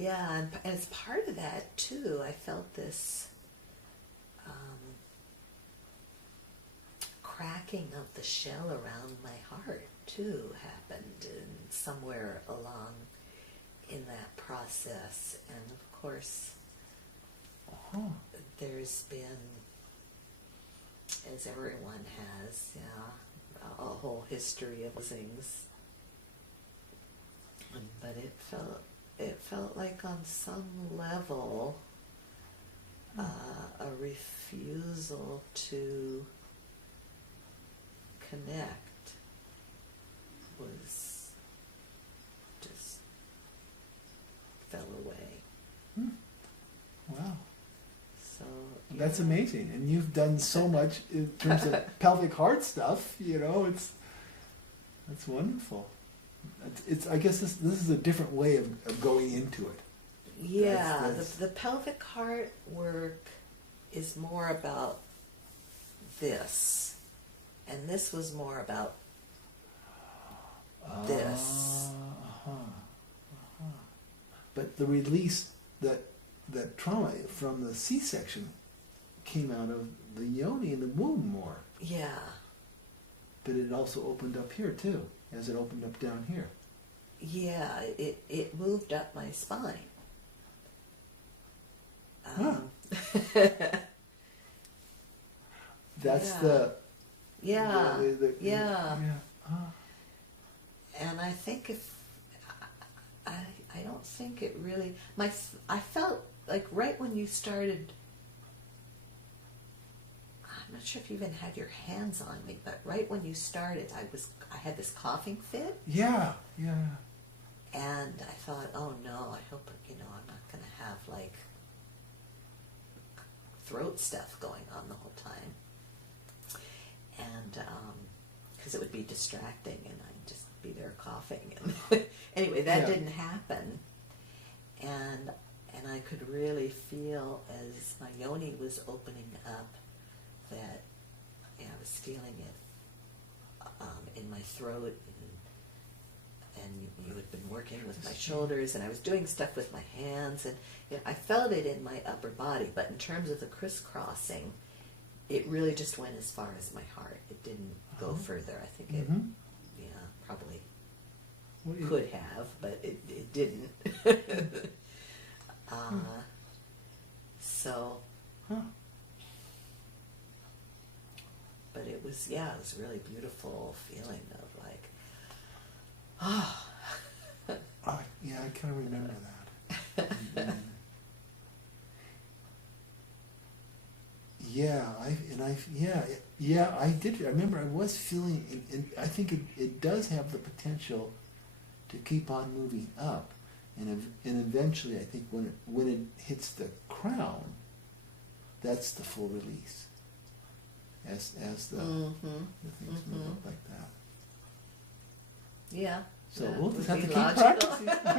Yeah, and as part of that too, I felt this cracking of the shell around my heart too happened somewhere along in that process. And of course, there's been, as everyone has, a whole history of things. But it felt like on some level a refusal to connect was just fell away. Wow. So That's amazing. And you've done so much in terms of pelvic heart stuff, that's wonderful. It's I guess this is a different way of going into it. Yeah, the pelvic heart work is more about this, and this was more about this. But the release that trauma from the C-section came out of the yoni and the womb more. Yeah. But it also opened up here too, as it opened up down here. Yeah, it moved up my spine. That's yeah. Yeah. And I think I don't think it really, I felt like right when you started, I'm not sure if you even had your hands on me, but right when you started, I had this coughing fit. Yeah. And I thought, oh no, I hope, I'm not going to have like throat stuff going on the whole time. And, because it would be distracting and I'd just be there coughing. And anyway, that didn't happen. And I could really feel as my yoni was opening up that I was feeling it in my throat, and you had been working with my shoulders, and I was doing stuff with my hands, and I felt it in my upper body, but in terms of the crisscrossing, it really just went as far as my heart. It didn't go further. I think it, probably could have, but it didn't. So, but it was a really beautiful feeling of like, I kind of remember that. I did. I remember I was feeling, and I think it does have the potential to keep on moving up, and eventually, I think when it hits the crown, that's the full release. As the things move up like that. Yeah. So that we'll just would have to be keep logical. practicing.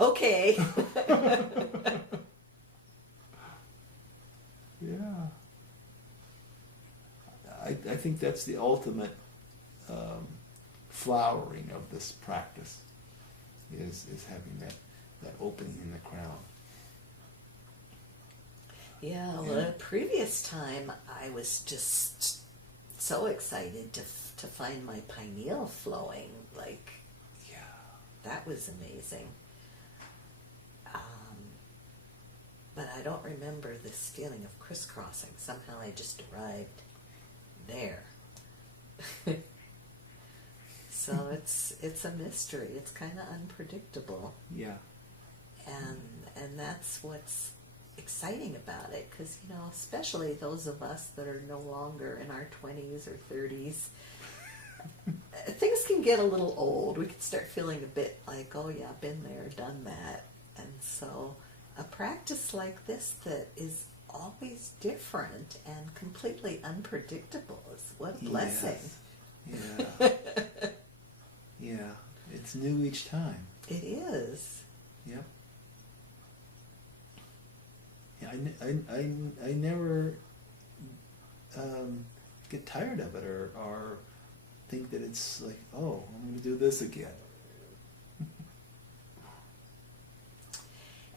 Okay. Yeah. I think that's the ultimate flowering of this practice is having that opening in the crown. Yeah, well, the previous time I was just so excited to find my pineal flowing. Like, that was amazing. But I don't remember this feeling of crisscrossing. Somehow I just arrived there. So it's a mystery. It's kind of unpredictable. Yeah. And that's what's exciting about it, because especially those of us that are no longer in our 20s or 30s, things can get a little old. We can start feeling a bit like, oh yeah, been there, done that. And so a practice like this that is always different and completely unpredictable is what a blessing. Yes. Yeah. Yeah, it's new each time. It is. Yep. Yeah, I never get tired of it or think that it's like, oh, I'm going to do this again.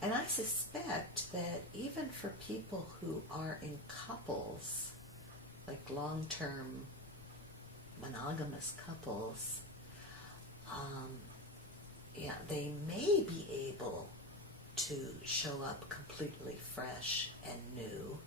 And I suspect that even for people who are in couples, like long-term monogamous couples, yeah, they may be able to show up completely fresh and new